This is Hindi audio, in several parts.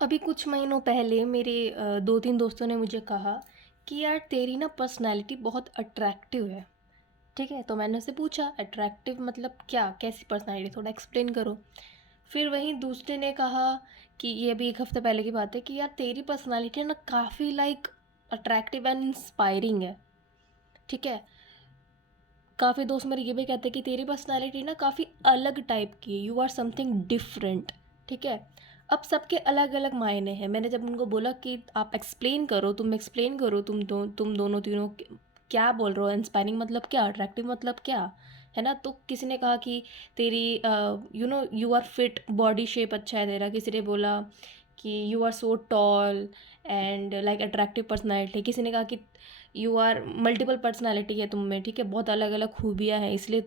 अभी कुछ महीनों पहले मेरे 2-3 दोस्तों ने मुझे कहा कि यार तेरी ना पर्सनैलिटी बहुत अट्रैक्टिव है। ठीक है? तो मैंने उससे पूछा अट्रैक्टिव मतलब क्या? कैसी पर्सनैलिटी थोड़ा एक्सप्लेन करो। फिर वहीं दूसरे ने कहा कि ये अभी 1 हफ़्ते पहले की बात है कि यार तेरी पर्सनैलिटी ना काफ़ी लाइक अट्रैक्टिव एंड इंस्पायरिंग है। ठीक है? काफ़ी दोस्त मेरे ये भी कहते हैं कि तेरी पर्सनैलिटी ना काफ़ी अलग टाइप की है, यू आर समथिंग डिफरेंट। ठीक है? अब सबके अलग अलग मायने हैं। मैंने जब उनको बोला कि आप एक्सप्लेन करो, तुम एक्सप्लेन करो, तुम दोनों तीनों क्या बोल रहे हो, इंस्पायरिंग मतलब क्या, अट्रैक्टिव मतलब क्या, है ना? तो किसी ने कहा कि तेरी you are fit, body shape अच्छा है तेरा। किसी ने बोला कि you are so tall and like attractive personality. किसी ने कहा कि यू आर मल्टीपल पर्सनालिटी है तुम में। ठीक है? बहुत अलग अलग खूबियाँ हैं, इसलिए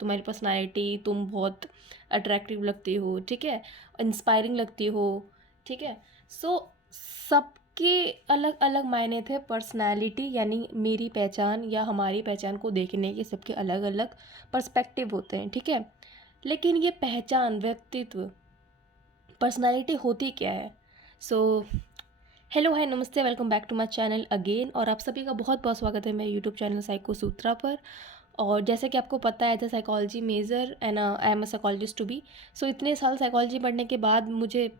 तुम्हारी पर्सनालिटी, तुम बहुत अट्रैक्टिव लगती हो। ठीक है? इंस्पायरिंग लगती हो। ठीक है? सो सबके अलग अलग मायने थे पर्सनालिटी, यानी मेरी पहचान या हमारी पहचान को देखने के सबके अलग अलग पर्सपेक्टिव होते हैं। ठीक है? लेकिन ये पहचान, व्यक्तित्व, पर्सनालिटी होती क्या है? सो हेलो, हाय, नमस्ते, welcome back to my channel again. और आप सभी का बहुत बहुत स्वागत है मेरे यूट्यूब चैनल साइको सूत्रा पर। और जैसे कि आपको पता है, as a psychology major and I am a psychologist to be. So इतने साल साइकोलॉजी पढ़ने के बाद मुझे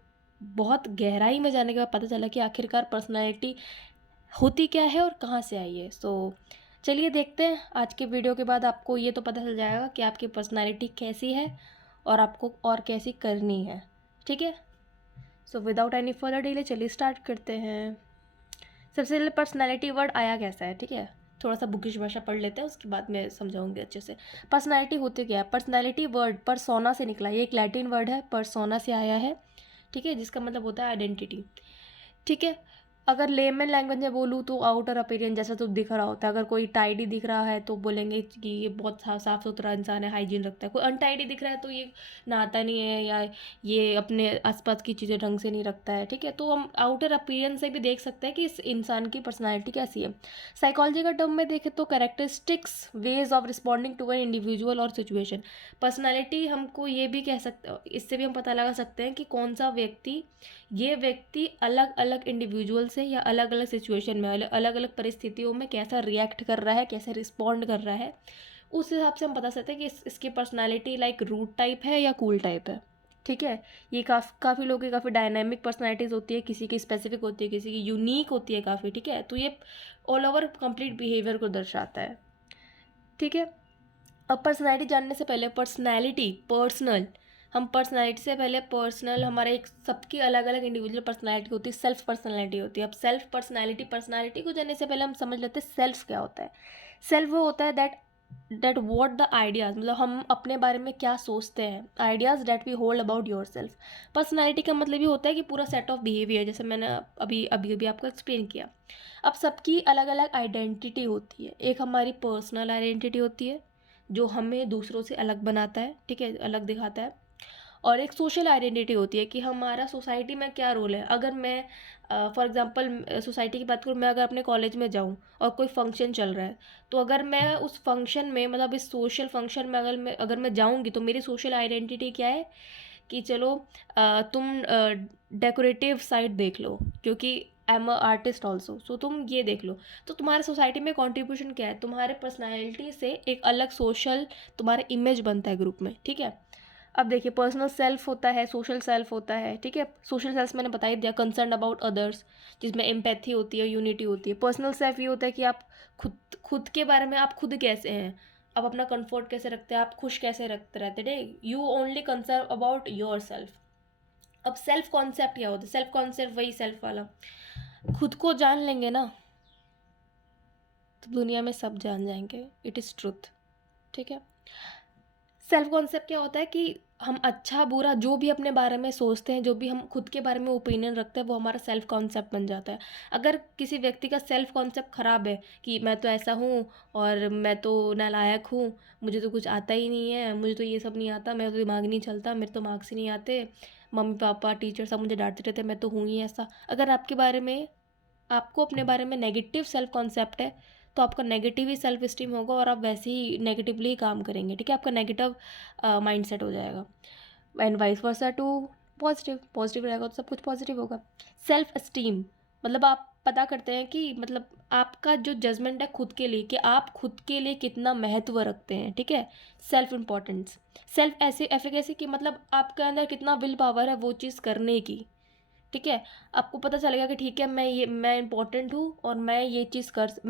बहुत गहराई में जाने के बाद पता चला कि आखिरकार पर्सनैलिटी होती क्या है और कहाँ से आई है। सो चलिए देखते हैं, आज के वीडियो के बाद आपको ये तो पता चल जाएगा कि आपकी पर्सनैलिटी कैसी है और आपको और कैसी करनी है। ठीक है? So without any further delay चलिए स्टार्ट करते हैं। सबसे पहले पर्सनैलिटी वर्ड आया कैसा है? ठीक है? थोड़ा सा बुकिश भाषा पढ़ लेते हैं, उसके बाद मैं समझाऊंगी अच्छे से। पर्सनैलिटी होती क्या है? पर्सनैलिटी वर्ड परसोना से निकला, ये एक लैटिन वर्ड है, परसोना से आया है। ठीक है? जिसका मतलब होता है आइडेंटिटी। ठीक है? अगर लेमन लैंग्वेज में बोलूँ तो आउटर अपीयरेंस जैसा तो दिख रहा होता है। अगर कोई टाइडी दिख रहा है तो बोलेंगे कि ये बहुत साफ सुथरा इंसान है, हाइजीन रखता है। कोई अनटाइडी दिख रहा है तो ये नहाता नहीं है या ये अपने आसपास की चीज़ें ढंग से नहीं रखता है। ठीक है? तो हम आउटर अपीयरेंस से भी देख सकते हैं कि इस इंसान की पर्सनैलिटी कैसी है। साइकोलॉजी का टर्म में देखें तो characteristics, ways of responding to an individual और सिचुएशन। पर्सनैलिटी हमको ये भी कह सकते, इससे भी हम पता लगा सकते हैं कि कौन सा व्यक्ति, ये व्यक्ति अलग अलग इंडिविजुअल से या अलग अलग सिचुएशन में, अलग अलग परिस्थितियों में कैसा रिएक्ट कर रहा है, कैसे रिस्पॉन्ड कर रहा है। उस हिसाब से हम बता सकते हैं कि इसकी पर्सनालिटी लाइक रूट टाइप है या कूल टाइप है। ठीक है? ये काफ़ी लोगों की काफ़ी डायनामिक पर्सनैलिटीज़ होती है, किसी की स्पेसिफिक होती है, किसी की यूनिक होती है काफ़ी। ठीक है? तो ये ऑल ओवर कंप्लीट बिहेवियर को दर्शाता है। ठीक है? अब पर्सनैलिटी जानने से पहले पर्सनैलिटी, पर्सनल, हम पर्सनैलिटी से पहले पर्सनल, हमारे एक सबकी अलग अलग इंडिविजुअल पर्सनैलिटी होती है, सेल्फ पर्सनैलिटी होती है। अब सेल्फ पर्सनैलिटी, पर्सनैलिटी को जानने से पहले हम समझ लेते हैं सेल्फ क्या होता है। सेल्फ वो होता है दैट वॉट द आइडियाज़, मतलब हम अपने बारे में क्या सोचते हैं, ideas that we hold about your self. Personality का मतलब ये होता है कि पूरा सेट ऑफ बिहेवियर, जैसे मैंने अभी अभी अभी आपको एक्सप्लेन किया। अब सबकी अलग अलग आइडेंटिटी होती है। एक हमारी पर्सनल आइडेंटिटी होती है जो हमें दूसरों से अलग बनाता है। ठीक है? अलग दिखाता है। और एक सोशल आइडेंटिटी होती है कि हमारा सोसाइटी में क्या रोल है। अगर मैं फॉर एग्जांपल सोसाइटी की बात करूँ, मैं अगर अपने कॉलेज में जाऊँ और कोई फंक्शन चल रहा है, तो अगर मैं उस फंक्शन में, मतलब इस सोशल फंक्शन में अगर मैं जाऊँगी तो मेरी सोशल आइडेंटिटी क्या है कि चलो तुम डेकोरेटिव साइड देख लो, क्योंकि I am a artist also, so तुम ये देख लो। तो तुम्हारे सोसाइटी में कॉन्ट्रीब्यूशन क्या है? तुम्हारे पर्सनैलिटी से एक अलग सोशल तुम्हारा इमेज बनता है ग्रुप में। ठीक है? अब देखिए, पर्सनल सेल्फ होता है, सोशल सेल्फ होता है। ठीक है? सोशल सेल्फ मैंने बता ही दिया, कंसर्न अबाउट अदर्स, जिसमें एम्पैथी होती है, यूनिटी होती है। पर्सनल सेल्फ ये होता है कि आप खुद खुद के बारे में, आप खुद कैसे हैं, आप अपना कंफर्ट कैसे रखते हैं, आप खुश कैसे रखते रहते हैं। You only concern about your self. अब सेल्फ कॉन्सेप्ट क्या होता है? सेल्फ कॉन्सेप्ट वही सेल्फ वाला, खुद को जान लेंगे ना तो दुनिया में सब जान जाएंगे। It is truth. ठीक है? सेल्फ कॉन्सेप्ट क्या होता है कि हम अच्छा बुरा जो भी अपने बारे में सोचते हैं, जो भी हम खुद के बारे में ओपिनियन रखते हैं, वो हमारा सेल्फ कॉन्सेप्ट बन जाता है। अगर किसी व्यक्ति का सेल्फ कॉन्सेप्ट ख़राब है कि मैं तो ऐसा हूँ और मैं तो नालायक हूँ, मुझे तो कुछ आता ही नहीं है, मुझे तो ये सब नहीं आता, मेरा तो दिमाग नहीं चलता, मेरे तो मार्क्स ही नहीं आते, मम्मी पापा टीचर सब मुझे डांटते रहते, मैं तो हूँ ही ऐसा। अगर आपके बारे में, आपको अपने बारे में नेगेटिव सेल्फ कॉन्सेप्ट है, तो आपका नेगेटिव ही सेल्फ इस्टीम होगा और आप वैसे ही नेगेटिवली ही काम करेंगे। ठीक है? आपका नेगेटिव माइंडसेट हो जाएगा। And vice versa too, positive, positive रहेगा तो सब कुछ पॉजिटिव होगा। सेल्फ एस्टीम मतलब आप पता करते हैं कि मतलब आपका जो जजमेंट है खुद के लिए, कि आप खुद के लिए कितना महत्व रखते हैं, ठीक है। सेल्फ इम्पोर्टेंस, सेल्फ ऐसे एफिकेसी कि मतलब आपके अंदर कितना विल पावर है वो चीज़ करने की, ठीक है। आपको पता चलेगा कि ठीक है मैं इंपॉर्टेंट हूँ और मैं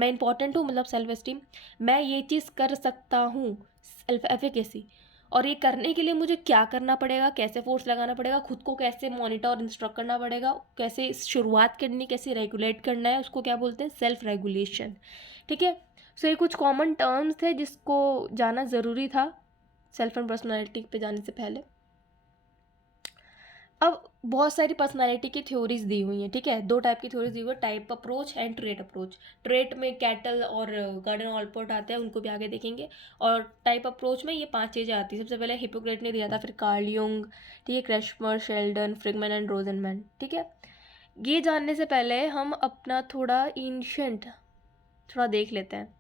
इंपॉर्टेंट हूँ, मतलब सेल्फ एस्टीम, मैं ये चीज़ कर सकता हूँ, सेल्फ एफिकेसी। और ये करने के लिए मुझे क्या करना पड़ेगा, कैसे फोर्स लगाना पड़ेगा, खुद को कैसे मॉनिटर और इंस्ट्रक्ट करना पड़ेगा, कैसे शुरुआत करनी, कैसे रेगुलेट करना है, उसको क्या बोलते हैं, सेल्फ रेगुलेशन, ठीक है। सो ये कुछ कॉमन टर्म्स थे जिसको जाना ज़रूरी था सेल्फ एंड पर्सनैलिटी पे जाने से पहले। अब बहुत सारी पर्सनालिटी की थ्योरीज दी हुई हैं, ठीक है। दो टाइप की थ्योरीज दी हुई है, type approach and trait approach. Trait में कैटल और गार्डन ऑलपोर्ट आते हैं, उनको भी आगे देखेंगे। और टाइप अप्रोच में ये 5 चीज़ें आती हैं। सबसे पहले हिपोक्रेट ने दिया था, फिर कार्ल युंग, ठीक है, क्रेशमर, शेल्डन, फ्रिगमैन एंड रोजनमैन, ठीक है। ये जानने से पहले हम अपना थोड़ा एंशिएंट थोड़ा देख लेते हैं,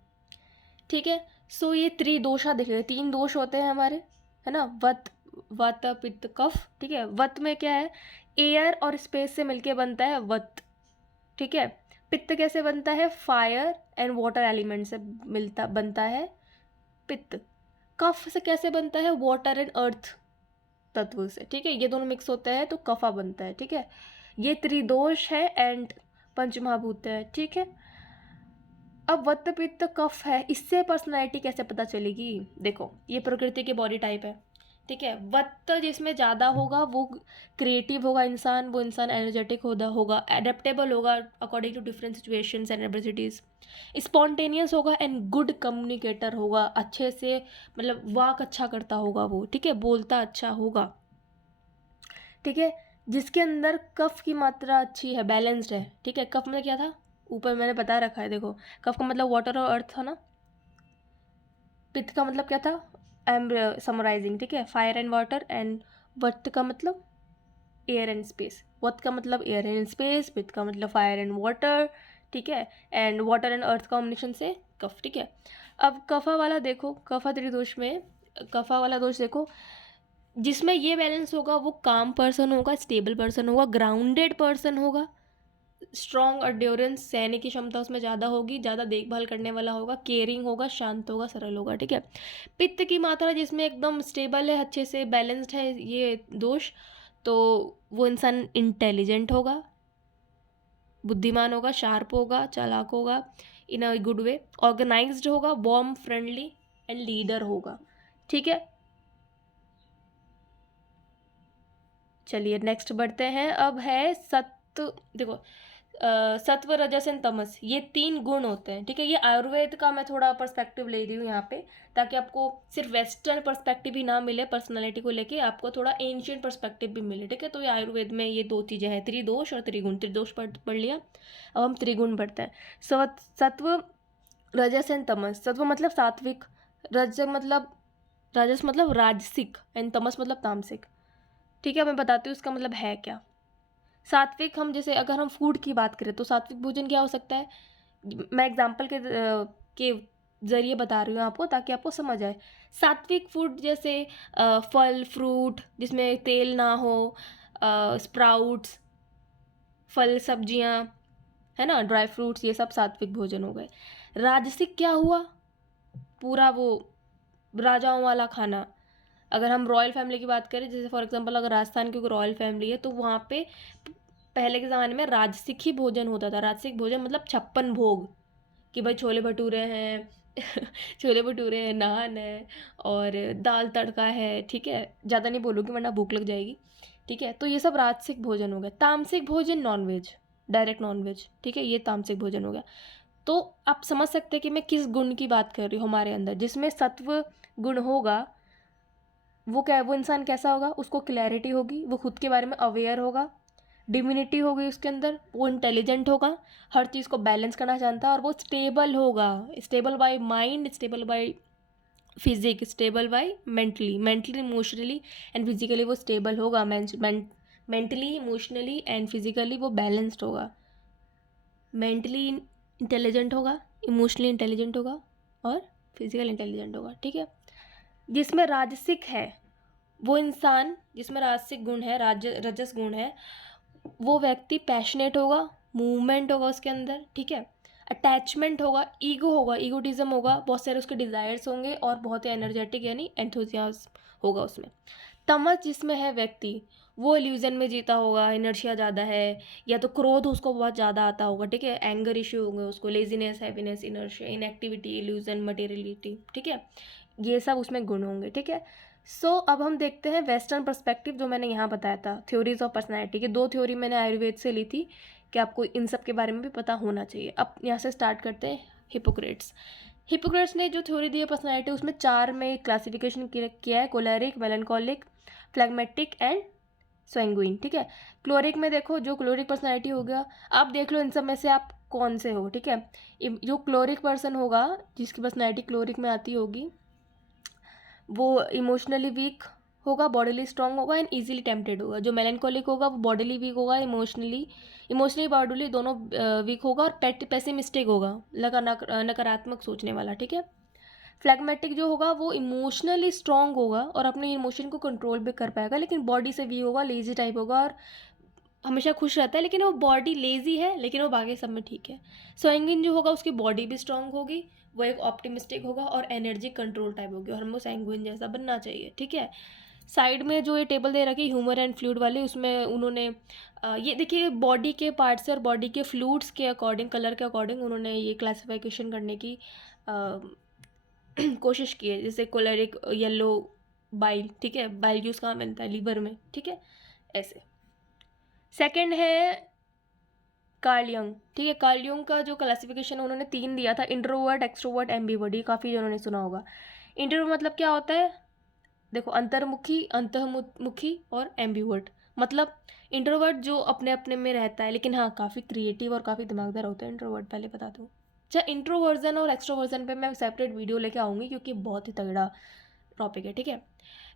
ठीक है। सो ये त्रिदोषा देख लेते हैं, 3 दोष होते हैं हमारे, है ना, वात पित्त कफ, ठीक है। वत में क्या है, एयर और स्पेस से मिलके बनता है वत, ठीक है। पित्त कैसे बनता है, फायर एंड वाटर एलिमेंट से बनता है पित्त। कफ से कैसे बनता है, वाटर एंड अर्थ तत्व से, ठीक है। ये दोनों मिक्स होते हैं तो कफा बनता है, ठीक है। ये त्रिदोष है एंड पंचमहाभूत है, ठीक है। अब वत्त पित्त कफ है, इससे पर्सनैलिटी कैसे पता चलेगी, देखो ये प्रकृति के बॉडी टाइप है, ठीक है। वत्त जिसमें ज़्यादा होगा वो क्रिएटिव होगा इंसान, वो इंसान एनर्जेटिक होगा, एडेप्टेबल होगा according to different situations and adversities, spontaneous होगा एंड गुड कम्युनिकेटर होगा, अच्छे से मतलब वाक अच्छा करता होगा वो, ठीक है, बोलता अच्छा होगा, ठीक है। जिसके अंदर कफ की मात्रा अच्छी है, बैलेंस्ड है, ठीक है। कफ में क्या था, ऊपर मैंने बता रखा है, देखो कफ का मतलब वाटर और अर्थ था ना। पित्त का मतलब क्या था, आई एम समराइजिंग, ठीक है, fire and water. And what का मतलब एयर एंड स्पेस, वट का मतलब एयर एंड स्पेस, पित्त का मतलब फायर एंड वाटर, ठीक है। And water and earth combination से कफ, ठीक है। अब कफा वाला देखो, कफा त्रिदोष में कफा वाला दोष देखो, जिसमें ये बैलेंस होगा वो काम पर्सन होगा, स्टेबल पर्सन होगा, ग्राउंडेड पर्सन होगा, स्ट्रॉन्ग एंड्योरेंस सहने की क्षमता उसमें ज़्यादा होगी, ज़्यादा देखभाल करने वाला होगा, केयरिंग होगा, शांत होगा, सरल होगा, ठीक है। पित्त की मात्रा जिसमें एकदम स्टेबल है, अच्छे से बैलेंस्ड है ये दोष, तो वो इंसान इंटेलिजेंट होगा, बुद्धिमान होगा, शार्प होगा, चालाक होगा, इन अ गुड वे, ऑर्गेनाइज्ड होगा, वार्म, फ्रेंडली एंड लीडर होगा, ठीक है। चलिए नेक्स्ट बढ़ते हैं। अब है सत्व, देखो सत्व, रजस एंड तमस, ये 3 गुण होते हैं, ठीक है। ये आयुर्वेद का मैं थोड़ा पर्सपेक्टिव ले रही हूँ यहाँ पे, ताकि आपको सिर्फ वेस्टर्न पर्सपेक्टिव ही ना मिले पर्सनालिटी को लेके, आपको थोड़ा एंशियंट पर्सपेक्टिव भी मिले, ठीक है। तो ये आयुर्वेद में ये 2 चीज़ें हैं, त्रिदोष और त्रिगुण। त्रिदोष पढ़ लिया, अब हम त्रिगुण पढ़ते हैं। सत्व, रजस एंड तमस। सत्व मतलब सात्विक, राजस मतलब राजसिक एंड तमस मतलब तामसिक, ठीक है। मैं बताती हूँ इसका मतलब है क्या। सात्विक, हम जैसे अगर हम फूड की बात करें तो सात्विक भोजन क्या हो सकता है, मैं एग्जांपल के ज़रिए बता रही हूँ आपको ताकि आपको समझ आए। सात्विक फूड जैसे फल फ्रूट जिसमें तेल ना हो, स्प्राउट्स, फल सब्जियाँ, है ना, ड्राई फ्रूट्स, ये सब सात्विक भोजन हो गए। राजसिक क्या हुआ, पूरा वो राजाओं वाला खाना। अगर हम रॉयल फैमिली की बात करें, जैसे फॉर एग्जांपल अगर राजस्थान की कोई रॉयल फैमिली है तो वहाँ पे पहले के ज़माने में राजसिक ही भोजन होता था। राजसिक भोजन मतलब 56 भोग, कि भाई छोले भटूरे हैं छोले भटूरे हैं, नान है और दाल तड़का है, ठीक है। ज़्यादा नहीं बोलूँगी वरना भूख लग जाएगी, ठीक है। तो ये सब राजसिक भोजन हो गया। तामसिक भोजन नॉनवेज, डायरेक्ट नॉनवेज, ठीक है, ये तामसिक भोजन हो गया। तो आप समझ सकते हैं कि मैं किस गुण की बात कर रही हूँ हमारे अंदर, जिसमें सत्व गुण होगा वो क्या है, वो इंसान कैसा होगा, उसको क्लैरिटी होगी, वो खुद के बारे में अवेयर होगा, डिम्यूनिटी होगी उसके अंदर, वो इंटेलिजेंट होगा, हर चीज़ को बैलेंस करना जानता है, और वो स्टेबल होगा, stable by mind, stable by physique, stable by mentally emotionally and physically वो स्टेबल होगा। मेंटली इमोशनली एंड फिजिकली वो बैलेंस्ड होगा, मेंटली इंटेलिजेंट होगा, इमोशनली इंटेलिजेंट होगा और फिजिकल इंटेलिजेंट होगा, ठीक है। जिसमें राजसिक है वो इंसान जिसमें राजसिक गुण है, रजस गुण है, वो व्यक्ति पैशनेट होगा, मूवमेंट होगा उसके अंदर, ठीक है, अटैचमेंट होगा, ईगो होगा, ईगोटिज्म होगा, बहुत सारे उसके डिज़ायर्स होंगे और बहुत ही एनर्जेटिक यानी एंथुजियाज्म होगा उसमें। तमस जिसमें है व्यक्ति, वो इल्यूजन में जीता होगा, इनर्शिया ज़्यादा है, या तो क्रोध उसको बहुत ज़्यादा आता होगा, ठीक है, एंगर इश्यू होंगे उसको, laziness, heaviness, inertia, inactivity, illusion, materiality, ठीक है, ये सब उसमें गुण होंगे, ठीक है। अब हम देखते हैं वेस्टर्न पर्सपेक्टिव जो मैंने यहाँ बताया था, थ्योरीज ऑफ पर्सनैलिटी की 2 थ्योरी मैंने आयुर्वेद से ली थी कि आपको इन सब के बारे में भी पता होना चाहिए। अब यहाँ से स्टार्ट करते हैं। हिपोक्रेट्स ने जो थ्योरी दी है पर्सनैलिटी, उसमें 4 में क्लासिफिकेशन किया है, choleric, melancholic, phlegmatic and sanguine, ठीक है। क्लोरिक में देखो, जो क्लोरिक पर्सनैलिटी हो गया, आप देख लो इन सब में से आप कौन से हो, ठीक है। जो क्लोरिक पर्सन होगा, जिसकी पर्सनैलिटी क्लोरिक में आती होगी, वो इमोशनली वीक होगा, बॉडीली स्ट्रांग होगा एंड इजीली टेम्पटेड होगा। जो मेलनकॉलिक होगा वो बॉडीली वीक होगा, इमोशनली बॉडीली दोनों वीक होगा और पेसिमिस्टिक होगा, नकारात्मक सोचने वाला, ठीक है। फ्लैग्मेटिक जो होगा वो इमोशनली स्ट्रांग होगा और अपने इमोशन को कंट्रोल भी कर पाएगा, लेकिन बॉडी से वीक होगा, लेजी टाइप होगा और हमेशा खुश रहता है, लेकिन वो बॉडी लेजी है, लेकिन वो बाकी सब में ठीक है। सैंग्विन जो होगा उसकी बॉडी भी स्ट्रांग होगी, वो एक ऑप्टिमिस्टिक होगा और एनर्जी कंट्रोल टाइप होगी और हमको सैंग्विन जैसा बनना चाहिए, ठीक है। साइड में जो ये टेबल दे रखी ह्यूमर एंड फ्लूइड वाली, उसमें उन्होंने ये देखिए बॉडी के पार्ट्स और बॉडी के फ्लूइड्स के अकॉर्डिंग, कलर के अकॉर्डिंग उन्होंने ये क्लासिफिकेशन करने की कोशिश की है। जैसे कोलेरिक येलो बाइल, ठीक है, बाइल जूस कहाँ मिलता है, लीवर में, ठीक है, ऐसे। सेकंड है कार्ल यंग, ठीक है। कार्ल यंग का जो क्लासिफिकेशन उन्होंने 3 दिया था, इंट्रोवर्ट, एक्सट्रोवर्ट, एम्बिवर्ट, ये काफ़ी जनों ने सुना होगा। इंट्रोवर्ट मतलब क्या होता है, देखो, अंतर्मुखी, अंतर्मुखी और एम्बिवर्ट। मतलब इंट्रोवर्ट जो अपने अपने में रहता है, लेकिन हाँ काफ़ी क्रिएटिव और काफ़ी दिमागदार होता है इंट्रोवर्ट, पहले बता दूँ। अच्छा, इंट्रोवर्जन और एक्सट्रोवर्जन पे मैं सेपरेट वीडियो लेके आऊँगी क्योंकि बहुत ही तगड़ा टॉपिक है, ठीक है।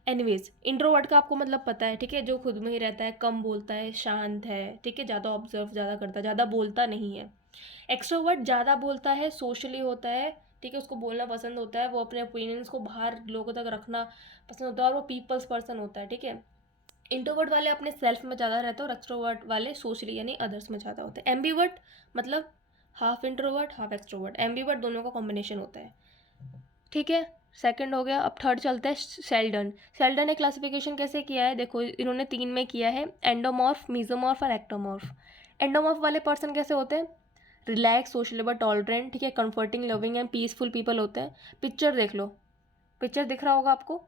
एनीवेज, इंट्रोवर्ट का आपको मतलब पता है, ठीक है, जो खुद में ही रहता है, कम बोलता है, शांत है, ठीक है, ज़्यादा ऑब्जर्व ज़्यादा करता है, ज़्यादा बोलता नहीं है। एक्सट्रोवर्ट ज़्यादा बोलता है, सोशली होता है, ठीक है, उसको बोलना पसंद होता है, वो अपने ओपिनियंस को बाहर लोगों तक रखना पसंद होता है और वो पीपल्स पर्सन होता है, ठीक है। इंट्रोवर्ट वाले अपने सेल्फ में ज़्यादा रहते हैं और एक्सट्रोवर्ट वाले सोशली यानी अदर्स में ज़्यादा होते हैं। एम्बीवर्ट मतलब half introvert half extrovert, ambivert दोनों का कॉम्बिनेशन होता है, ठीक है। सेकंड हो गया। अब थर्ड चलता है शेल्डन। शेल्डन ने क्लासिफिकेशन कैसे किया है, देखो इन्होंने 3 में किया है, एंडोमॉर्फ, मीजोमॉर्फ और एक्टोमॉर्फ। एंडोमॉर्फ वाले पर्सन कैसे होते हैं, रिलैक्स, सोशलेबल, टॉलरेंट, ठीक है, comforting, loving and peaceful people होते हैं। पिक्चर देख लो, पिक्चर दिख रहा होगा आपको,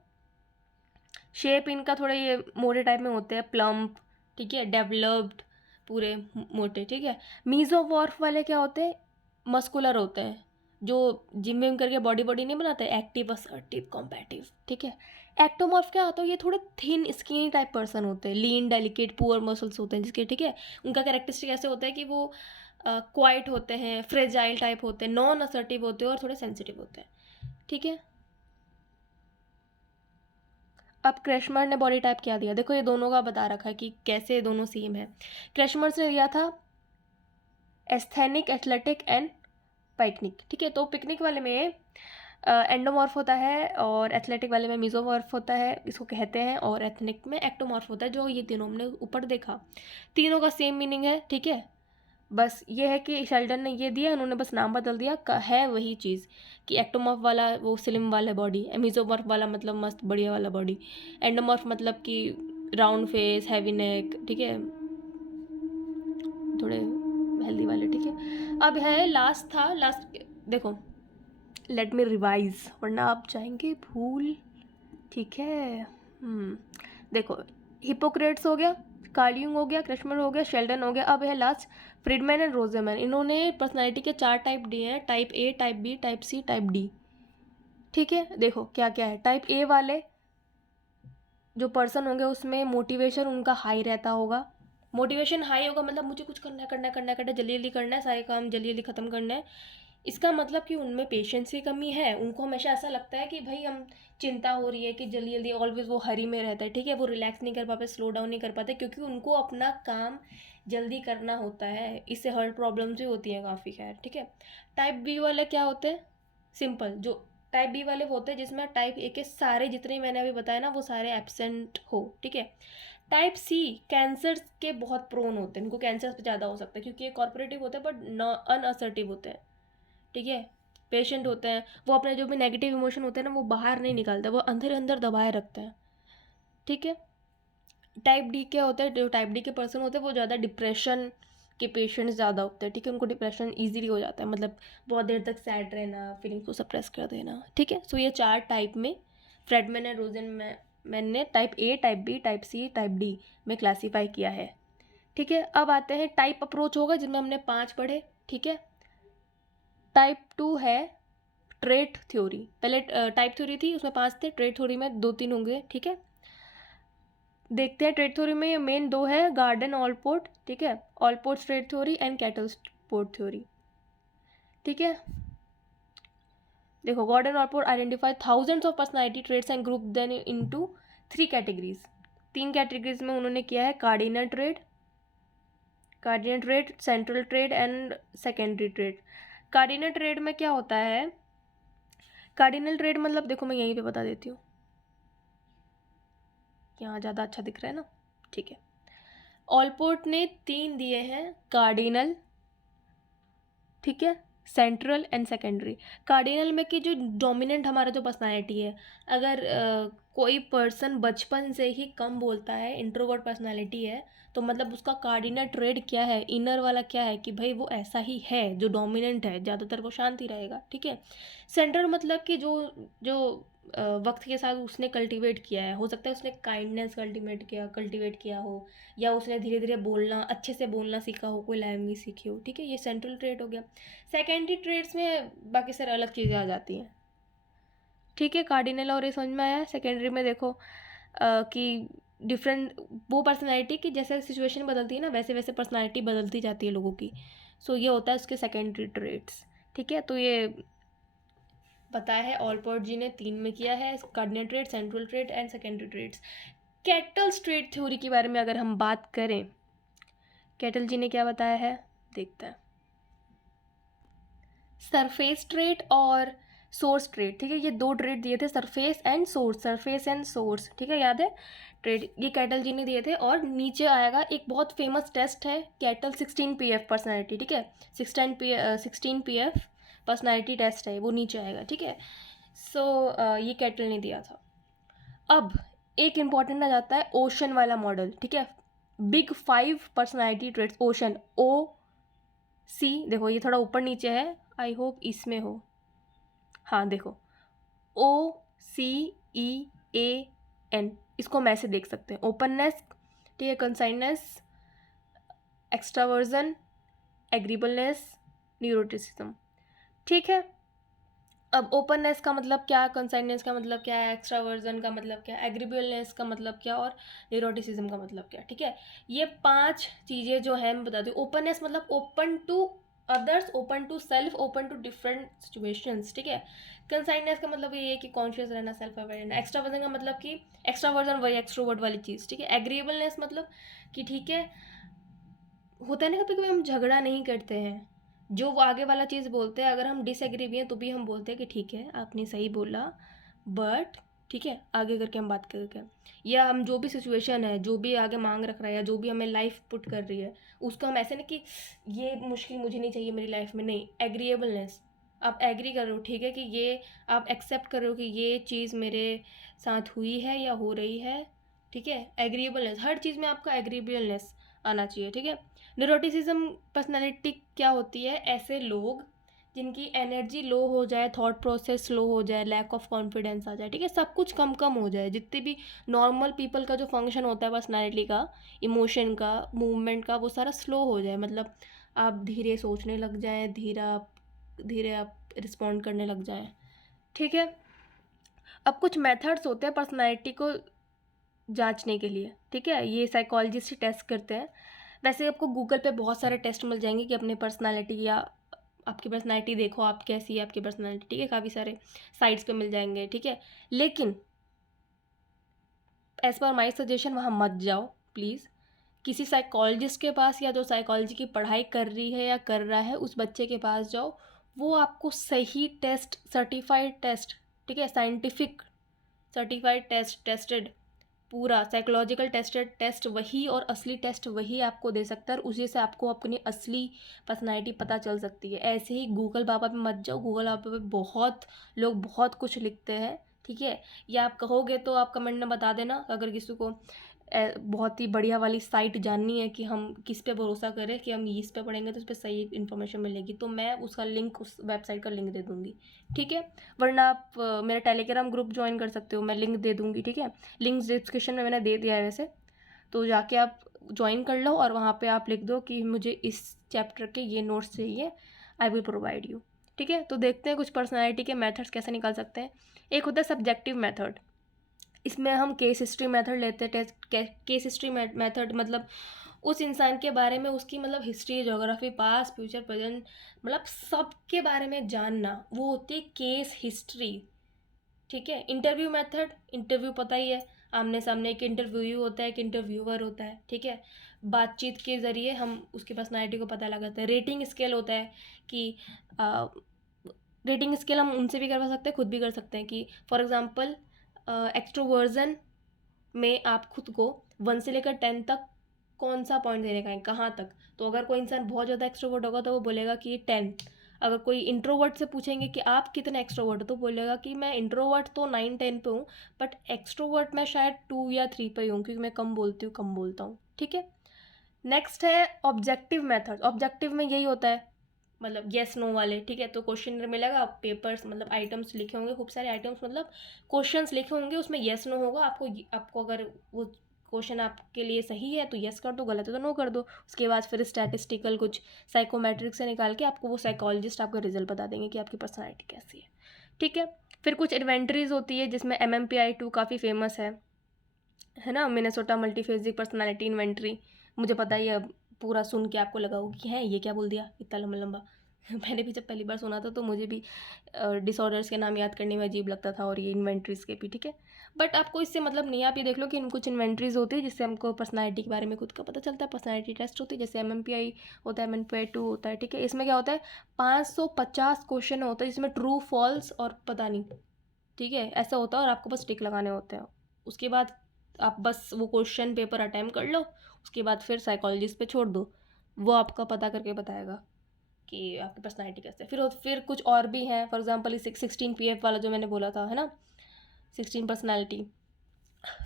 शेप इनका थोड़ा ये मोटे टाइप में होते हैं, प्लम्प, ठीक है, डेवलप्ड, पूरे मोटे, ठीक है। मीजोमॉर्फ वाले क्या होते हैं, मस्कुलर होते हैं, जो जिम विम करके बॉडी बॉडी नहीं बनाते, एक्टिव, असर्टिव, कॉम्पैटिव, ठीक है। एक्टोमॉर्फ क्या होता है, ये थोड़े थिन स्किनी टाइप पर्सन होते हैं, लीन, डेलिकेट, पुअर मसल्स होते हैं जिसके, ठीक है। उनका कैरेक्टरिस्टिक ऐसे होता है कि वो क्वाइट होते हैं, फ्रेजाइल टाइप होते हैं, नॉन असर्टिव होते हैं और थोड़े सेंसिटिव होते हैं, ठीक है। अब क्रेशमर ने बॉडी टाइप क्या दिया, देखो ये दोनों का बता रखा है कि कैसे दोनों सेम है। क्रेशमर्स ने दिया था एस्थेनिक, एथलेटिक एंड पिकनिक, ठीक है। तो पिकनिक वाले में एंडोमॉर्फ होता है और एथलेटिक वाले में मीजोमॉर्फ होता है, इसको कहते हैं, और एथनिक में एक्टोमॉर्फ होता है, जो ये तीनों हमने ऊपर देखा। तीनों का सेम मीनिंग है, ठीक है। बस ये है कि शेल्डन ने ये दिया, उन्होंने बस नाम बदल दिया, है वही चीज़ कि एक्टोमॉर्फ वाला वो स्लिम वाला बॉडी, मीजोमॉर्फ वाला मतलब मस्त बढ़िया वाला बॉडी, एंडोमॉर्फ मतलब कि राउंड फेस, हैवी नेक, ठीक है, थोड़े हेल्दी वाले, ठीक है। अब है लास्ट था, लास्ट देखो, लेट मी रिवाइज वरना आप जाएंगे भूल, ठीक है। देखो, हिपोक्रेट्स हो गया, कार्ल यूंग हो गया, क्रेशमर हो गया, शेल्डन हो गया। अब है लास्ट फ्रीडमैन एंड रोजेमैन। इन्होंने पर्सनालिटी के 4 टाइप दिए हैं, type A, type B, type C, type D, ठीक है। देखो क्या क्या है, टाइप ए वाले जो पर्सन होंगे उसमें मोटिवेशन उनका हाई रहता होगा। मोटिवेशन हाई होगा मतलब मुझे कुछ करना है, करना है, करना है, करना है, जल्दी जल्दी करना है, सारे काम जल्दी जल्दी ख़त्म करना है। इसका मतलब कि उनमें पेशेंस की कमी है, उनको हमेशा ऐसा लगता है कि भाई हम चिंता हो रही है कि जल्दी जल्दी, ऑलवेज वो हरी में रहता है, ठीक है, वो रिलैक्स नहीं कर पाते, स्लो डाउन नहीं कर पाते, क्योंकि उनको अपना काम जल्दी करना होता है, इससे हार्ट प्रॉब्लम्स भी होती हैं काफ़ी, खैर, ठीक है। टाइप बी वाले क्या होते हैं, सिंपल, जो टाइप बी वाले होते हैं जिसमें टाइप ए के सारे जितने मैंने अभी बताया ना वो सारे एब्सेंट हो, ठीक है। टाइप सी कैंसर के बहुत प्रोन होते हैं, इनको कैंसर पे ज़्यादा हो सकता है क्योंकि ये कॉर्पोरेटिव होते हैं बट अनअसर्टिव होते हैं, ठीक है। पेशेंट होते हैं, वो अपने जो भी नेगेटिव इमोशन होते हैं ना वो बाहर नहीं निकालते, वो अंदर अंदर दबाए रखते हैं, ठीक है। टाइप डी के होते हैं, जो टाइप डी के पर्सन होते हैं वो ज़्यादा डिप्रेशन के पेशेंट्स ज़्यादा होते हैं, ठीक है। उनको डिप्रेशन ईजिली हो जाता है, मतलब बहुत देर तक सैड रहना, फीलिंग्स को सप्रेस कर देना, ठीक है। सो ये 4 टाइप में फ्रेडमैन एंड रोज़नमैन ने type A, type B, type C, type D में क्लासीफाई किया है, ठीक है। अब आते हैं टाइप अप्रोच होगा जिनमें हमने 5 पढ़े, ठीक है। टाइप 2 है ट्रेट थ्योरी, पहले टाइप थ्योरी थी उसमें 5 थे, ट्रेट थ्योरी में 2-3 होंगे, ठीक है। देखते हैं ट्रेड थ्योरी में मेन 2 है, गार्डन ऑलपोर्ट, ठीक है, Allport trait theory and Cattell port theory, ठीक है। देखो Gordon Allport identify thousands of personality traits and group them into 3 categories, 3 categories में उन्होंने किया है, cardinal trait, central trait and secondary trait. Cardinal trait में क्या होता है, कार्डिनल ट्रेड मतलब देखो मैं यहीं पे बता देती हूँ, यहाँ ज़्यादा अच्छा दिख रहा है ना, ठीक है। ऑलपोर्ट ने 3 दिए हैं, कार्डिनल, ठीक है, सेंट्रल एंड सेकेंडरी। कार्डिनल में कि जो डोमिनेंट हमारा जो पर्सनालिटी है, अगर कोई पर्सन बचपन से ही कम बोलता है, इंट्रोवर्ट पर्सनालिटी है, तो मतलब उसका कार्डिनल ट्रेड क्या है, इनर वाला क्या है कि भाई वो ऐसा ही है जो डोमिनेंट है, ज़्यादातर वो शांति रहेगा, ठीक है। सेंट्रल मतलब कि जो जो वक्त के साथ उसने कल्टीवेट किया है, हो सकता है उसने काइंडनेस कल्टीवेट किया हो, या उसने धीरे धीरे बोलना, अच्छे से बोलना सीखा हो, कोई लैंग्वेज सीखी हो, ठीक है। ये सेंट्रल ट्रेड हो गया। सेकेंडरी ट्रेड्स में बाकी सारे अलग चीज़ें आ जाती हैं, ठीक है। कार्डिनल और ये समझ में आया। सेकेंडरी में देखो कि डिफरेंट वो पर्सनैलिटी की जैसे सिचुएशन बदलती है ना वैसे वैसे पर्सनैलिटी बदलती जाती है लोगों की। सो ये होता है उसके सेकेंडरी ट्रेड्स, ठीक है। तो ये बताया है ऑलपोर्ट जी ने 3 में किया है, cardinal trait, central trait and secondary traits. Cattell trait theory के बारे में अगर हम बात करें, कैटल जी ने क्या बताया है देखते हैं। सरफेस ट्रेड और सोर्स ट्रेड, ठीक है, ये 2 ट्रेड दिए थे, सरफेस एंड सोर्स, ठीक है, याद है ट्रेड, ये कैटल जी ने दिए थे। और नीचे आएगा एक बहुत फेमस टेस्ट है कैटल 16PF पर्सनैलिटी, ठीक है, 16PF पर्सनैलिटी टेस्ट है, वो नीचे आएगा, ठीक है। सो ये कैटल ने दिया था। अब एक इम्पॉर्टेंट आ जाता है ओशन वाला मॉडल, ठीक है, big 5 personality trades, ocean, OC, देखो ये थोड़ा ऊपर नीचे है, आई होप इसमें हो, हाँ देखो OCEAN, इसको हम ऐसे देख सकते हैं, ओपननेस, ठीक है, कंसाइननेस, एक्सट्रावर्जन, एग्रीबलनेस, न्यूरोटिसिज्म, ठीक है। अब ओपननेस का मतलब क्या, कंसाइननेस का मतलब क्या है, एक्स्ट्रावर्जन का मतलब क्या, एग्रीबलनेस का मतलब क्या, और न्यूरोटिसिज्म का मतलब क्या, ठीक है। ये 5 चीज़ें जो है मैं बता दूँ। ओपननेस मतलब open to others, open to self, open to different situations, ठीक है। कंसाइननेस का मतलब ये है कि कॉन्शियस रहना, सेल्फ अवेयर रहना। एक्स्ट्रावर्जन का मतलब कि एक्स्ट्रावर्जन वही एक्सट्रोवर्ट वाली चीज़, ठीक है। एग्रीबलनेस मतलब कि ठीक है, होता है ना कभी कभी हम झगड़ा नहीं करते हैं, जो वो आगे वाला चीज़ बोलते हैं अगर हम डिसएग्री भी हैं तो भी हम बोलते हैं कि ठीक है आपने सही बोला, बट ठीक है आगे करके हम बात करके, या हम जो भी सिचुएशन है, जो भी आगे मांग रख रहा है, या जो भी हमें लाइफ पुट कर रही है, उसको हम ऐसे नहीं कि ये मुश्किल मुझे नहीं चाहिए मेरी लाइफ में, नहीं, एग्रीएबलनेस, आप एग्री कर रहे हो, ठीक है, कि ये आप एक्सेप्ट कर रहे हो कि ये चीज़ मेरे साथ हुई है या हो रही है, ठीक है। एग्रीएबलनेस, हर चीज़ में आपका एग्रीएबलनेस आना चाहिए, ठीक है। न्यूरोटिसिज्म पर्सनालिटी क्या होती है, ऐसे लोग जिनकी एनर्जी लो हो जाए, थॉट प्रोसेस स्लो हो जाए, लैक ऑफ कॉन्फिडेंस आ जाए, ठीक है, सब कुछ कम कम हो जाए, जितने भी नॉर्मल पीपल का जो फंक्शन होता है पर्सनालिटी का, इमोशन का, मूवमेंट का, वो सारा स्लो हो जाए, मतलब आप धीरे सोचने लग जाएं, धीरे आप रिस्पॉन्ड करने लग जाएं, ठीक है। अब कुछ मेथड्स होते हैं पर्सनालिटी को जांचने के लिए, ठीक है, ये साइकोलॉजिस्ट टेस्ट करते हैं। वैसे आपको गूगल पे बहुत सारे टेस्ट मिल जाएंगे कि अपने पर्सनालिटी या आपकी पर्सनालिटी देखो, आप कैसी है आपकी पर्सनालिटी, ठीक है, काफ़ी सारे साइट्स पे मिल जाएंगे, ठीक है। लेकिन एज पर माई सजेशन वहाँ मत जाओ प्लीज़, किसी साइकोलॉजिस्ट के पास, या जो साइकोलॉजी की पढ़ाई कर रही है या कर रहा है उस बच्चे के पास जाओ, वो आपको सही टेस्ट, सर्टिफाइड टेस्ट ठीक है, साइंटिफिक सर्टिफाइड टेस्टेड पूरा साइकोलॉजिकल टेस्ट वही और असली टेस्ट वही आपको दे सकता है, और उसी से आपको अपनी असली पर्सनालिटी पता चल सकती है। ऐसे ही गूगल बाबा पे मत जाओ, गूगल बाबा पे बहुत लोग बहुत कुछ लिखते हैं, ठीक है। या आप कहोगे तो आप कमेंट में बता देना अगर किसी को बहुत ही बढ़िया वाली साइट जाननी है कि हम किस पे भरोसा करें, कि हम इस पे पढ़ेंगे तो उस पर सही इन्फॉर्मेशन मिलेगी, तो मैं उसका लिंक, उस वेबसाइट का लिंक दे दूँगी, ठीक है। वरना आप मेरा टेलीग्राम ग्रुप ज्वाइन कर सकते हो, मैं लिंक दे दूँगी, ठीक है। लिंक डिस्क्रिप्शन में मैंने दे दिया है वैसे, तो जाके आप ज्वाइन कर लो और वहाँ पे आप लिख दो कि मुझे इस चैप्टर के ये नोट्स चाहिए, आई विल प्रोवाइड यू, ठीक है। तो देखते हैं कुछ पर्सनैलिटी के मेथड्स कैसे निकाल सकते हैं। एक होता है सब्जेक्टिव मेथड, इसमें हम केस हिस्ट्री मेथड लेते हैं। केस हिस्ट्री मेथड मतलब उस इंसान के बारे में, उसकी मतलब history, geography, past, future, present, मतलब सबके बारे में जानना, वो होती है केस हिस्ट्री, ठीक है। इंटरव्यू मेथड, इंटरव्यू पता ही है, आमने सामने एक इंटरव्यू होता है, एक इंटरव्यूअर होता है, ठीक है। बातचीत के ज़रिए हम उसकी पर्सनैलिटी को पता लगाते हैं। रेटिंग स्केल होता है कि रेटिंग स्केल हम उनसे भी करवा सकते हैं, खुद भी कर सकते हैं, कि फॉर एग्जांपल एक्सट्रोवर्जन में आप खुद को 1 से लेकर 10 तक कौन सा पॉइंट देने का है, कहाँ तक। तो अगर कोई इंसान बहुत ज़्यादा एक्सट्रोवर्ट होगा तो वो बोलेगा कि 10। अगर कोई इंट्रोवर्ट से पूछेंगे कि आप कितने एक्सट्रोवर्ट हो, तो बोलेगा कि मैं इंट्रोवर्ट तो 9-10 पे हूँ, बट एक्सट्रोवर्ट मैं शायद 2 या 3 पे हूँ, क्योंकि मैं कम बोलती हूँ, कम बोलता हूँ, ठीक है। नेक्स्ट है ऑब्जेक्टिव मेथड। ऑब्जेक्टिव में यही होता है, मतलब येस नो वाले, ठीक है। तो क्वेश्चन मिलेगा, पेपर्स मतलब आइटम्स लिखे होंगे, खूब सारे आइटम्स मतलब क्वेश्चंस लिखे होंगे, उसमें येस नो होगा। आपको अगर वो क्वेश्चन आपके लिए सही है तो येस कर दो, गलत है तो नो कर दो। उसके बाद फिर स्टैटिस्टिकल कुछ साइकोमेट्रिक से निकाल के आपको वो साइकोलॉजिस्ट आपका रिजल्ट बता देंगे कि आपकी पर्सनैलिटी कैसी है, ठीक है। फिर कुछ इन्वेंट्रीज होती है, जिसमें MMPI-2 काफ़ी फेमस है ना, मिनेसोटा मल्टीफेजिक पर्सनालिटी इन्वेंट्री। मुझे पता ही है, अब पूरा सुन के आपको लगा होगा कि है ये क्या बोल दिया इतना लंबा लंबा। मैंने भी जब पहली बार सुना था तो मुझे भी डिसऑर्डर्स के नाम याद करने में अजीब लगता था, और ये इन्वेंट्रीज़ के भी, ठीक है। बट आपको इससे मतलब नहीं, आप ये देख लो कि इन कुछ इन्वेंट्रीज़ होती है जिससे हमको पर्सनैलिटी के बारे में खुद का पता चलता है। पर्सनैलिटी टेस्ट होती है, जैसे MMPI होता है, MMPI-2 होता है, ठीक है। इसमें क्या होता है, 550 क्वेश्चन होता है, जिसमें ट्रू फॉल्स और पता नहीं, ठीक है, ऐसा होता है, और आपको बस टिक लगाने होते हैं। उसके बाद आप बस वो क्वेश्चन पेपर अटेम्प्ट कर लो, उसके बाद फिर साइकोलॉजिस्ट पे छोड़ दो, वो आपका पता करके बताएगा कि आपकी पर्सनैलिटी कैसे है। फिर कुछ और भी हैं, फॉर एग्जांपल 16 PF वाला जो मैंने बोला था, है ना, 16 personality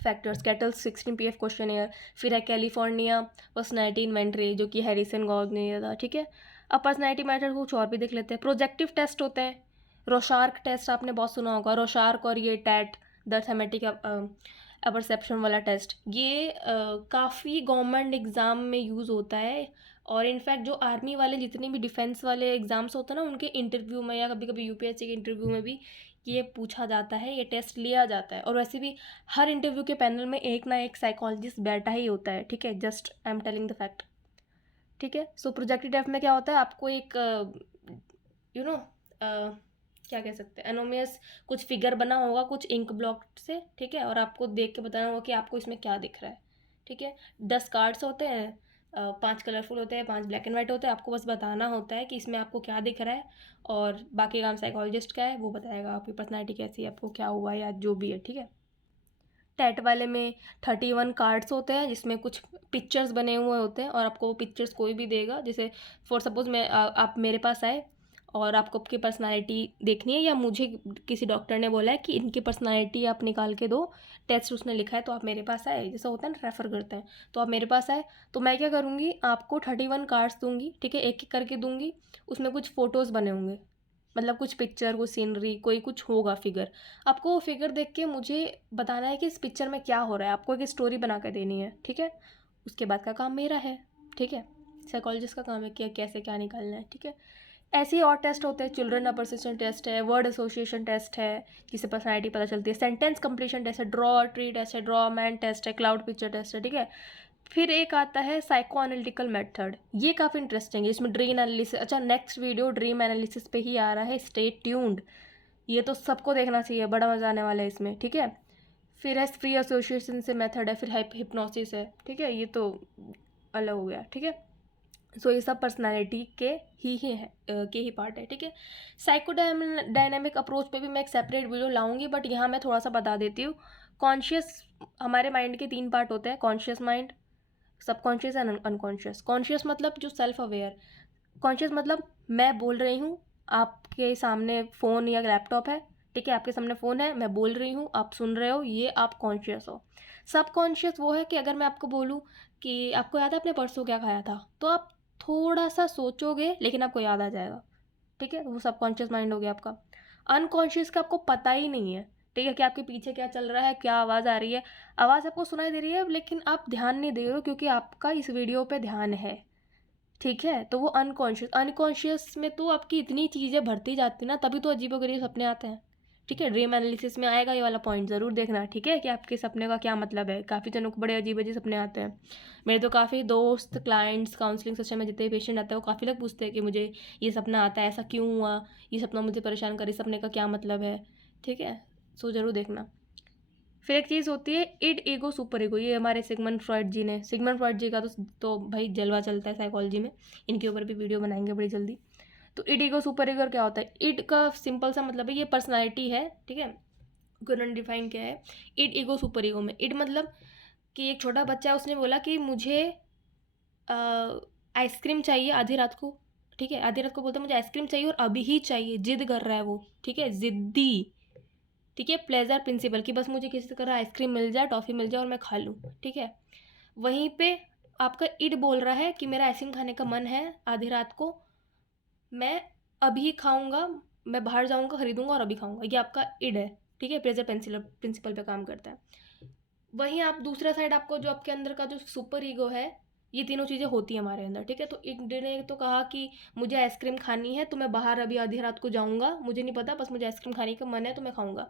factors, cattle 16 PF questionnaire. फिर है कैलिफोर्निया पर्सनैलिटी इन्वेंट्री, जो कि हैरिसन गॉग ने दिया था, ठीक है। अब पर्सनैलिटी मैटर कुछ और भी देख लेते हैं। प्रोजेक्टिव टेस्ट होते हैं, रोशार्क टेस्ट आपने बहुत सुना होगा, रोशार्क और ये टैट, द थेमेटिक परसेप्शन वाला टेस्ट, ये काफ़ी गवर्नमेंट एग्ज़ाम में यूज़ होता है। और इनफैक्ट जो आर्मी वाले जितने भी डिफेंस वाले एग्ज़ाम्स होते हैं ना, उनके इंटरव्यू में या कभी कभी UPSC के इंटरव्यू में भी ये पूछा जाता है, ये टेस्ट लिया जाता है। और वैसे भी हर इंटरव्यू के पैनल में एक ना एक साइकोलॉजिस्ट बैठा ही होता है, ठीक है, just I am telling the fact, ठीक है। सो प्रोजेक्टिव टेस्ट में क्या होता है, आपको एक यू नो क्या कह सकते हैं, एनोमियस कुछ फिगर बना होगा कुछ इंक ब्लॉक से, ठीक है, और आपको देख के बताना होगा कि आपको इसमें क्या दिख रहा है, ठीक है। 10 कार्ड्स होते हैं, 5 कलरफुल होते हैं, 5 ब्लैक एंड वाइट होते हैं। आपको बस बताना होता है कि इसमें आपको क्या दिख रहा है, और बाकी काम साइकोलॉजिस्ट का है, वो बताएगा आपकी पर्सनैलिटी कैसी है, आपको क्या हुआ है या जो भी है, ठीक है। टैट वाले में 31 कार्ड्स होते हैं, जिसमें कुछ पिक्चर्स बने हुए होते हैं, और आपको वो पिक्चर्स कोई भी देगा। जैसे फॉर सपोज़ मैं आप मेरे पास आए और आपको आपकी पर्सनालिटी देखनी है, या मुझे किसी डॉक्टर ने बोला है कि इनकी पर्सनालिटी आप निकाल के दो, टेस्ट उसने लिखा है, तो आप मेरे पास आए, जैसा होता है ना रेफ़र करते हैं, तो आप मेरे पास आए, तो मैं क्या करूँगी, आपको 31 कार्ड्स दूँगी, ठीक है, एक एक करके दूँगी। उसमें कुछ फ़ोटोज़ बने होंगे, मतलब कुछ पिक्चर, कुछ सीनरी, कोई कुछ होगा फिगर। आपको वो फिगर देख के मुझे बताना है कि इस पिक्चर में क्या हो रहा है, आपको एक स्टोरी बना कर देनी है, ठीक है। उसके बाद का काम मेरा है, ठीक है, साइकोलॉजिस्ट का काम है कि कैसे क्या निकालना है, ठीक है। ऐसे ही और टेस्ट होते हैं, चिल्ड्रन अपर्सिस्टेंट टेस्ट है, वर्ड एसोसिएशन टेस्ट है, जिससे पर्सनैलिटी पता चलती है, सेंटेंस कंप्लीशन टेस्ट है, ड्रॉ ट्री टेस्ट है, ड्रॉ मैन टेस्ट है, क्लाउड पिक्चर टेस्ट है, ठीक है। फिर एक आता है साइको एनालिटिकल मेथड, ये काफ़ी इंटरेस्टिंग है, इसमें ड्रीम एनालिसिस, अच्छा नेक्स्ट वीडियो ड्रीम एनालिसिस पे ही आ रहा है, स्टे ट्यून्ड, ये तो सबको देखना चाहिए, बड़ा मज़ा आने वाला है इसमें, ठीक है। फिर है फ्री एसोसिएशन से मेथड है, फिर हिप्नोसिस है, ठीक है, ये तो अलग हो गया, ठीक है। सो ये सब पर्सनालिटी के ही पार्ट है, ठीक है। साइकोडायनेमिक अप्रोच पे भी मैं एक सेपरेट वीडियो लाऊंगी, बट यहाँ मैं थोड़ा सा बता देती हूँ। कॉन्शियस, हमारे माइंड के 3 पार्ट होते हैं, conscious mind, subconscious and unconscious. Conscious मतलब जो सेल्फ अवेयर, कॉन्शियस मतलब मैं बोल रही हूँ, आपके सामने फ़ोन या लैपटॉप है, ठीक है, आपके सामने फ़ोन है, मैं बोल रही हूँ, आप सुन रहे हो, ये आप कॉन्शियस हो। सबकॉन्शियस वो है कि अगर मैं आपको बोलूँ कि आपको याद है आपने परसों क्या खाया था, तो आप थोड़ा सा सोचोगे लेकिन आपको याद आ जाएगा, ठीक है, वो सबकॉन्शियस माइंड हो गया आपका। अनकॉन्शियस का आपको पता ही नहीं है, ठीक है, कि आपके पीछे क्या चल रहा है, क्या आवाज़ आ रही है, आवाज़ आपको सुनाई दे रही है लेकिन आप ध्यान नहीं दे रहे हो क्योंकि आपका इस वीडियो पे ध्यान है, ठीक है। तो वो अनकॉन्शियस में तो आपकी इतनी चीज़ें भरती जाती ना, तभी तो अजीबोगरीब सपने आते हैं, ठीक है। ड्रीम एनालिसिस में आएगा ये वाला पॉइंट, ज़रूर देखना, ठीक है, कि आपके सपने का क्या मतलब है। काफ़ी जनों को बड़े अजीब अजीब सपने आते हैं। मेरे तो काफ़ी दोस्त, क्लाइंट्स, काउंसलिंग सेशन में जितने पेशेंट आते हैं वो काफ़ी लोग पूछते हैं कि मुझे ये सपना आता है, ऐसा क्यों हुआ, ये सपना मुझे परेशान करे, सपने का क्या मतलब है, ठीक है। सो ज़रूर देखना। फिर एक चीज़ होती है इड ईगो सुपर ईगो, ये हमारे सिगमंड फ्रॉइड जी ने, सिगमंड फ्रॉइड जी का तो भाई जलवा चलता है साइकोलॉजी में, इनके ऊपर भी वीडियो बनाएंगे बड़ी जल्दी। तो इड ईगो सुपर ईगो क्या होता है? इड का सिंपल सा मतलब है ये पर्सनालिटी है, ठीक है। गुरन डिफाइन क्या है इड ईगो सुपर ईगो में? इड मतलब कि एक छोटा बच्चा है, उसने बोला कि मुझे आइसक्रीम चाहिए आधी रात को, ठीक है, आधी रात को बोलता है मुझे आइसक्रीम चाहिए और अभी ही चाहिए, जिद कर रहा है वो, ठीक है, जिद्दी, ठीक है। प्लेजर प्रिंसिपल कि बस मुझे किसी तरह आइसक्रीम मिल जाए, टॉफ़ी मिल जाए और मैं खा लूँ, ठीक है। वहीं पे आपका इड बोल रहा है कि मेरा आइसक्रीम खाने का मन है आधी रात को, मैं अभी खाऊंगा, मैं बाहर जाऊंगा खरीदूंगा और अभी खाऊंगा, ये आपका इड है, ठीक है, प्लेजर प्रिंसिपल पे काम करता है। वहीं आप दूसरा साइड, आपको जो आपके अंदर का जो सुपर ईगो है, ये तीनों चीज़ें होती हैं हमारे अंदर, ठीक है। तो इड ने तो कहा कि मुझे आइसक्रीम खानी है तो मैं बाहर अभी आधी रात को जाऊंगा, मुझे नहीं पता, बस मुझे आइसक्रीम खाने का मन है तो मैं खाऊंगा।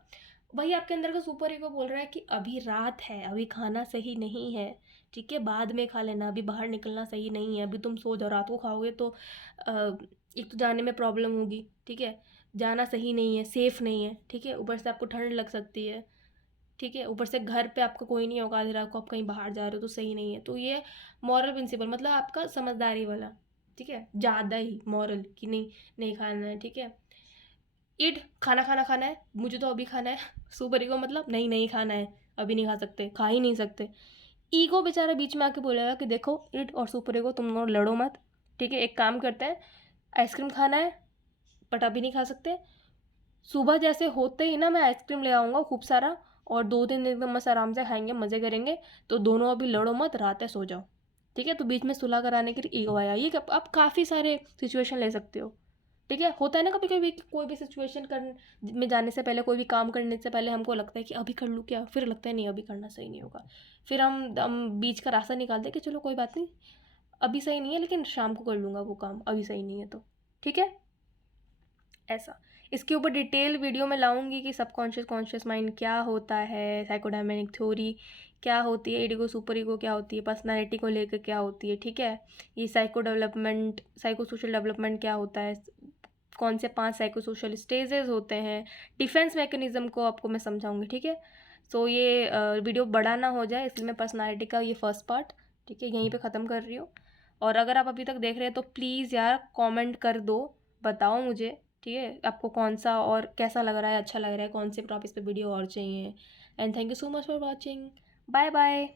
वही आपके अंदर का सुपर ईगो बोल रहा है कि अभी रात है, अभी खाना सही नहीं है, ठीक है, बाद में खा लेना, अभी बाहर निकलना सही नहीं है, अभी तुम सो जाओ, रात को खाओगे तो एक तो जाने में प्रॉब्लम होगी, ठीक है, जाना सही नहीं है, सेफ़ नहीं है, ठीक है, ऊपर से आपको ठंड लग सकती है, ठीक है, ऊपर से घर पे आपका कोई नहीं होगा आधी रात को, आप कहीं बाहर जा रहे हो तो सही नहीं है। तो ये मॉरल प्रिंसिपल मतलब आपका समझदारी वाला, ठीक है, ज़्यादा ही मॉरल कि नहीं, नहीं खाना है, ठीक है। इड खाना खाना खाना है, मुझे तो अभी खाना है। सुपर ईगो मतलब नहीं नहीं खाना है, अभी नहीं खा सकते, खा ही नहीं सकते। ईगो बेचारा बीच में आके बोलेगा कि देखो इड और सुपर ईगो तुम दोनों लड़ो मत, ठीक है, एक काम करते हैं, आइसक्रीम खाना है बट अभी नहीं खा सकते, सुबह जैसे होते ही ना मैं आइसक्रीम ले आऊँगा खूब सारा, और 2 दिन एकदम मस्त आराम से खाएंगे, मज़े करेंगे। तो दोनों अभी लड़ो मत, रात है, सो जाओ, ठीक है। तो बीच में सुलह कराने के लिए ईगो आया, ये आप काफ़ी सारे सिचुएशन ले सकते हो, ठीक है। होता है ना कभी कभी कोई भी सिचुएशन कर में जाने से पहले, कोई भी काम करने से पहले हमको लगता है कि अभी कर लूँ क्या, फिर लगता है नहीं अभी करना सही नहीं होगा, फिर हम बीच का रास्ता निकालते हैं कि चलो कोई बात नहीं, अभी सही नहीं है लेकिन शाम को कर लूँगा वो काम, अभी सही नहीं है तो, ठीक है, ऐसा। इसके ऊपर डिटेल वीडियो में लाऊंगी कि सबकॉन्शियस कॉन्शियस माइंड क्या होता है, साइकोडायनेमिक थ्योरी क्या होती है, ईगो सुपर ईगो क्या होती है, पर्सनालिटी को लेकर क्या होती है, ठीक है। ये साइको सोशल डेवलपमेंट क्या होता है, कौन से 5 साइको सोशल स्टेजेस होते हैं, डिफेंस मैकेनिज्म को आपको मैं समझाऊंगी, ठीक है। सो ये वीडियो बड़ा ना हो जाए इसलिए मैं पर्सनालिटी का ये फर्स्ट पार्ट, ठीक है, यहीं पे ख़त्म कर रही हूँ। और अगर आप अभी तक देख रहे हैं तो प्लीज़ यार कमेंट कर दो, बताओ मुझे, ठीक है, आपको कौन सा और कैसा लग रहा है, अच्छा लग रहा है, कौन से टॉपिक्स पे वीडियो और चाहिए। And thank you so much for watching, bye bye.